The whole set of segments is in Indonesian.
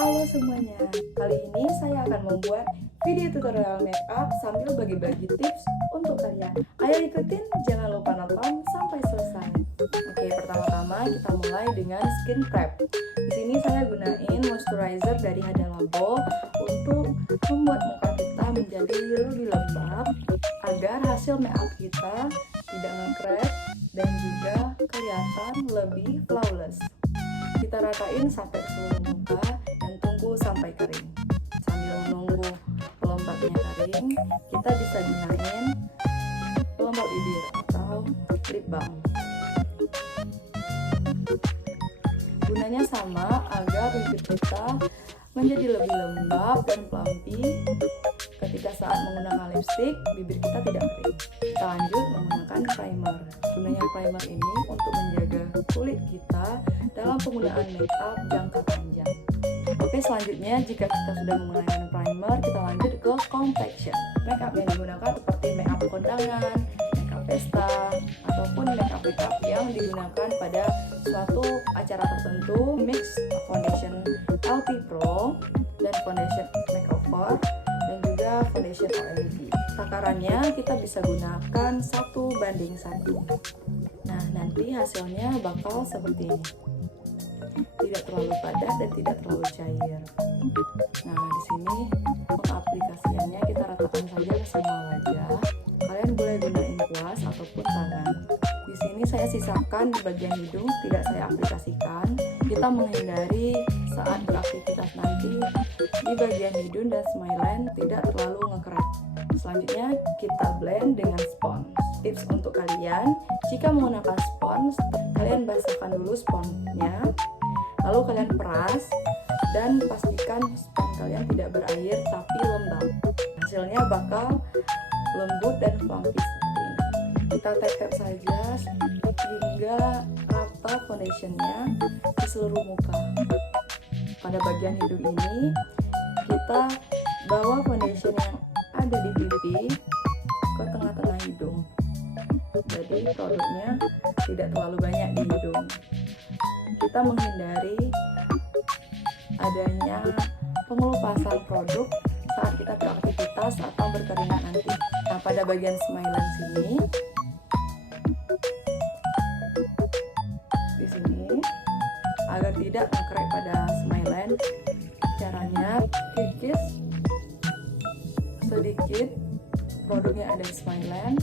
Halo semuanya, kali ini saya akan membuat video tutorial makeup sambil bagi-bagi tips untuk kalian. Ayo ikutin, jangan lupa nonton sampai selesai. Oke, pertama-tama kita mulai dengan skin prep. Di sini saya gunain moisturizer dari Hada Labo untuk membuat muka kita menjadi lebih lembab agar hasil makeup kita tidak nge-crack dan juga kelihatan lebih flawless. Kita ratain sampai seluruh muka dan tunggu sampai kering. Sambil menunggu pelembabnya kering, kita bisa gunain pelembab bibir atau lip balm. Gunanya sama agar bibir kita menjadi lebih lembab dan plumpy. Ketika saat menggunakan lipstick, bibir kita tidak kering. Kita lanjut menggunakan primer. Gunanya primer ini untuk menjaga kulit kita dalam penggunaan makeup jangka panjang. Oke, selanjutnya jika kita sudah menggunakan primer, kita lanjut ke complexion. Makeup yang digunakan seperti makeup kondangan, makeup pesta, ataupun makeup yang digunakan pada suatu acara tertentu. Mix foundation LP Pro dan foundation makeover dan juga foundation OMG. Takarannya kita bisa gunakan 1:1. Nah, nanti hasilnya bakal seperti ini. Tidak terlalu padat dan tidak terlalu cair. Nah, di sini pengaplikasiannya kita ratakan saja ke semua wajah. Kalian boleh gunain kuas ataupun tangan. Di sini saya sisakan di bagian hidung, tidak saya aplikasikan. Kita menghindari saat beraktivitas nanti di bagian hidung dan smile line tidak terlalu ngekerak. Selanjutnya kita blend dengan spons. Tips untuk kalian, jika menggunakan spons, kalian basahkan dulu sponsnya, lalu kalian peras dan pastikan spons kalian tidak berair tapi lembab. Hasilnya bakal lembut dan plumpy seperti ini. Kita tap-tap saja hingga rata foundationnya di seluruh muka. Pada bagian hidung ini kita bawa foundation yang ada di pipi ke tengah-tengah hidung, jadi produknya tidak terlalu banyak di hidung. Kita menghindari adanya pengelupasan produk saat kita beraktivitas atau berkeringat nanti. Nah, pada bagian smile line sini, di sini agar tidak ngekrek pada smile line, caranya kikis sedikit produknya ada di smile line,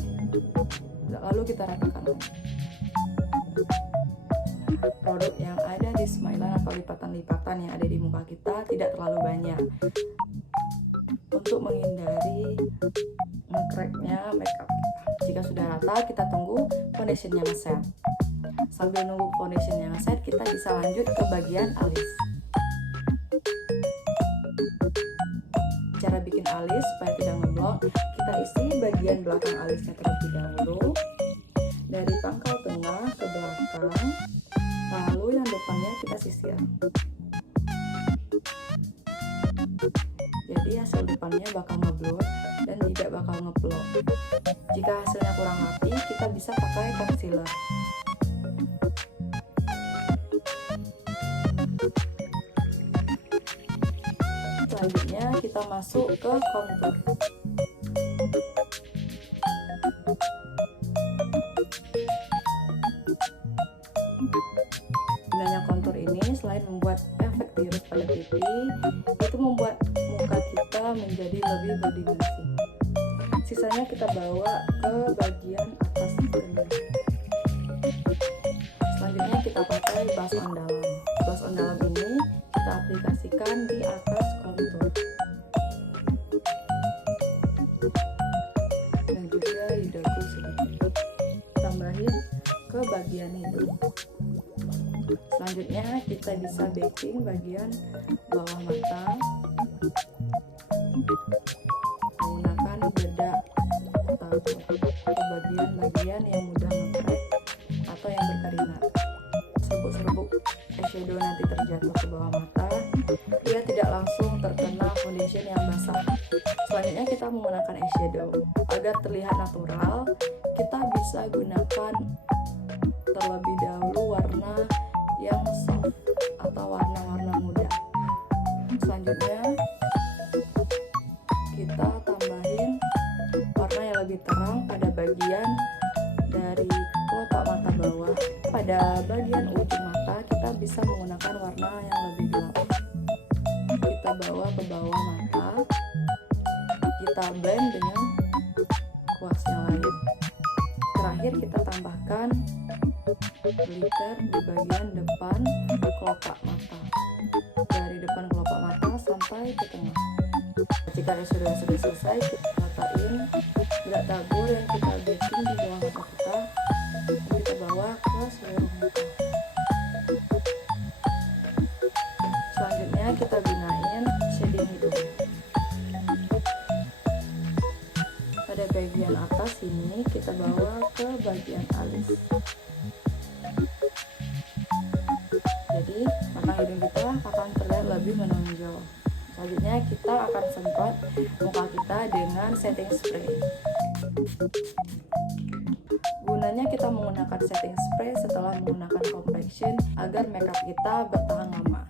lalu kita ratakan lagi. Produk yang ada di smile line atau lipatan-lipatan yang ada di muka kita tidak terlalu banyak untuk menghindari nge-cracknya makeup kita. Jika sudah rata, kita tunggu foundationnya ngeset. Sambil nunggu foundationnya ngeset, kita bisa lanjut ke bagian alis. Cara bikin alis supaya tidak ngeblok, kita isi bagian belakang alisnya terlebih dahulu dari pangkal tengah ke belakang, lalu yang depannya kita sisir. Jadi hasil depannya bakal ngeblur dan tidak bakal ngeblok. Jika hasilnya kurang rapi, kita bisa pakai concealer. Selanjutnya kita masuk ke contour. Gunanya contour ini selain membuat efek tirus pada pipi, itu membuat muka kita menjadi lebih berdimensi. Sisanya kita bawa ke bagian atas kening. Selanjutnya kita pakai blush on dalam. Blush on dalam ini kita aplikasikan di atas contour dan juga di dagu sedikit, tambahin ke bagian hidung. Selanjutnya kita bisa baking bagian bawah mata menggunakan bedak atau bagian-bagian yang mudah nge-crack atau yang berkeringat. Serbuk-serbuk eyeshadow nanti terjatuh ke bawah mata, dia tidak langsung terkena foundation yang basah. Selanjutnya kita menggunakan eyeshadow. Agar terlihat natural, kita bisa gunakan terlebih dahulu warna yang soft atau warna-warna muda. Selanjutnya kita tambahin warna yang lebih terang pada bagian dari kelopak mata bawah. Pada bagian ujung mata kita bisa menggunakan warna yang lebih gelap. Kita bawa ke bawah mata, kita blend dengan kuas yang lain. Terakhir kita tambahkan glitter di bagian depan kelopak mata, dari depan kelopak mata sampai ke tengah. Jika sudah selesai, kita ratain gerak tabur yang kita bikin di bawah mata kita, dan kita bawa ke seluruh muka. Selanjutnya kita gunain shading hidung. Pada bagian atas ini kita bawa ke bagian alis. Jadi mata hidung kita akan terlihat lebih menonjol. Selanjutnya kita akan semprot muka kita dengan setting spray. Gunanya kita menggunakan setting spray setelah menggunakan complexion agar makeup kita bertahan lama.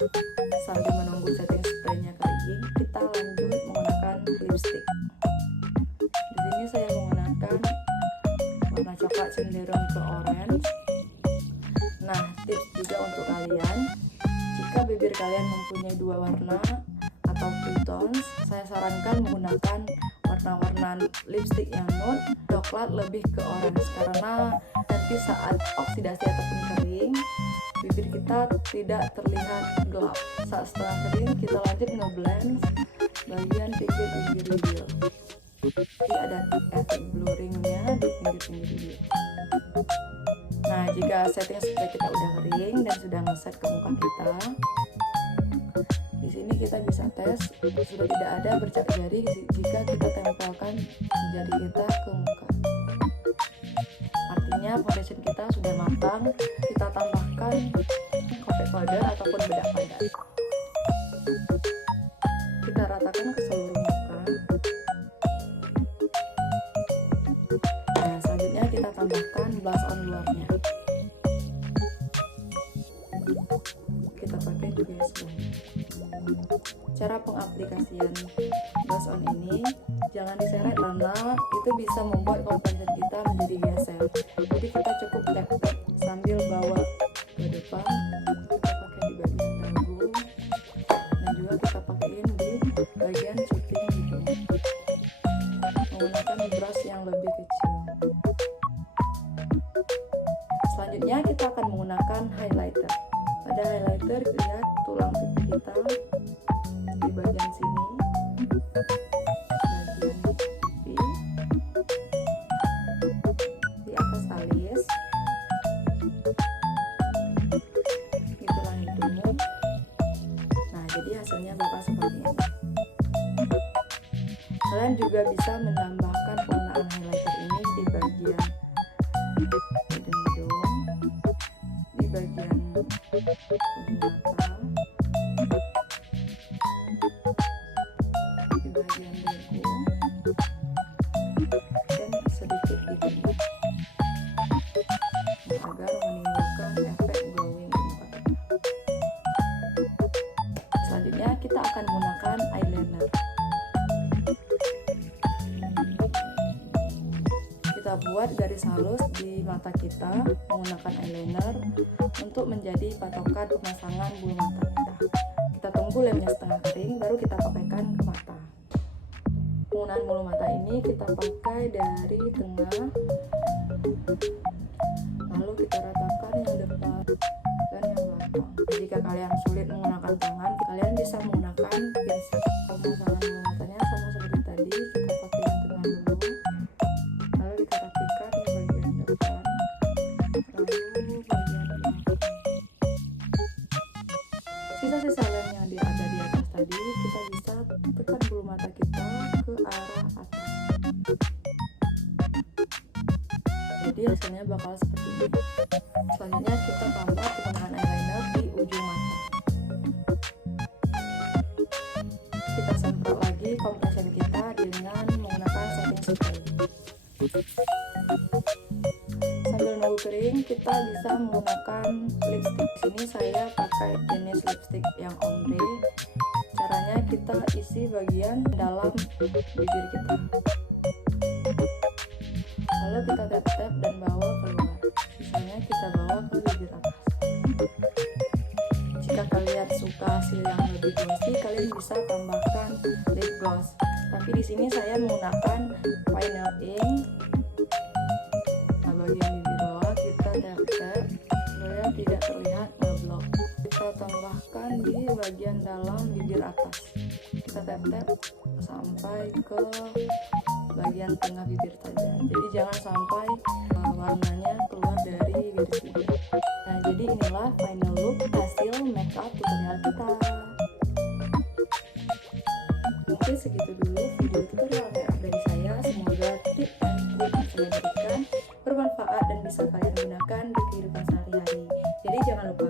Sambil menunggu setting spraynya kering, kita lanjut menggunakan lipstick. Di sini saya menggunakan warna coklat cenderung ke orange. Nah, tips juga untuk kalian, jika bibir kalian mempunyai dua warna atau two tones, saya sarankan menggunakan warna-warna lipstick yang nude, coklat lebih ke orange, karena nanti saat oksidasi ataupun kering, bibir kita tidak terlihat gelap. Saat setengah kering, kita lanjut ngeblend bagian pinggir-pinggir bibir. Jadi ada efek blurringnya di pinggir-pinggir bibir. Nah, jika setting spray kita udah kering dan sudah ngeset ke muka kita, di sini kita bisa tes sudah tidak ada bercak jari jika kita tempelkan jari kita ke muka. Artinya foundation kita sudah matang. Kita tambahkan copac powder ataupun bedak padat. Kita ratakan ke seluruh muka. Nah, selanjutnya kita tambahkan blush on luarnya. Kita pakai juga sebelumnya. Cara pengaplikasian blush on ini jangan diseret karena itu bisa membuat complexion kita menjadi geser. Jadi kita cukup tap-tap sambil bawa ke depan. Kita pakai di bagian dagu dan juga kita pakaiin di bagian cuping hidung menggunakan brush yang lebih kecil. Selanjutnya kita akan menggunakan highlighter. Pada highlighter, lihat tulang pipi kita di bagian sini, bagian pipi, di atas alis, di tulang hidung. Nah, jadi hasilnya bakal seperti ini. Kalian juga bisa menambahkan penggunaan highlighter ini di bagian hidung, di bagian ujung mata, di bagian dagu, dan sedikit di kulit, agar menimbulkan efek glowing di muka kita. Selanjutnya kita akan menggunakan eyeliner. Kita buat garis halus di mata kita menggunakan eyeliner untuk menjadi patokan pemasangan bulu mata kita. Kita tunggu lemnya setengah kering, baru kita pakaikan ke mata. Penggunaan bulu mata ini kita pakai dari tengah, lalu kita ratakan yang depan dan yang belakang. Jika kalian sulit menggunakan tangan, kalian bisa menggunakan pinset. Pemasangan bulu matanya sama seperti tadi, kita pakai yang tengah dulu, lalu kita rapikan di bagian depan, lalu bagian belakang. Sisa-sisa lem yang ada di atas tadi, kita bisa tekan bulu mata kita ke arah atas. Jadi hasilnya bakal seperti ini. Selanjutnya kita tambah penggunaan eyeliner di ujung mata. Kita semprot lagi complexion kita dengan menggunakan setting spray. Sambil nunggu kering, kita bisa menggunakan lipstick. Di sini saya pakai jenis lipstick yang ombre. caranya kita isi bagian dalam bibir kita, lalu kita tap-tap dan bawa keluar. Sisanya kita bawa ke bibir atas. Jika kalian suka hasil yang lebih glossy, kalian bisa tambahkan lip gloss. Tapi di sini saya menggunakan final ink. Nah, bagian bibir bawah kita tap-tap supaya tidak terlihat ngeblok. Kita tambahkan di bagian dalam bibir atas. Kita tap-tap sampai ke bagian tengah bibir saja. Jadi jangan sampai warnanya keluar dari garis bibir. Nah, jadi inilah final look hasil makeup tutorial kita. Mungkin segitu dulu video tutorial makeup dari saya. Semoga tips dan trik yang saya berikan bermanfaat dan bisa kalian gunakan di kehidupan sehari-hari. Jadi jangan lupa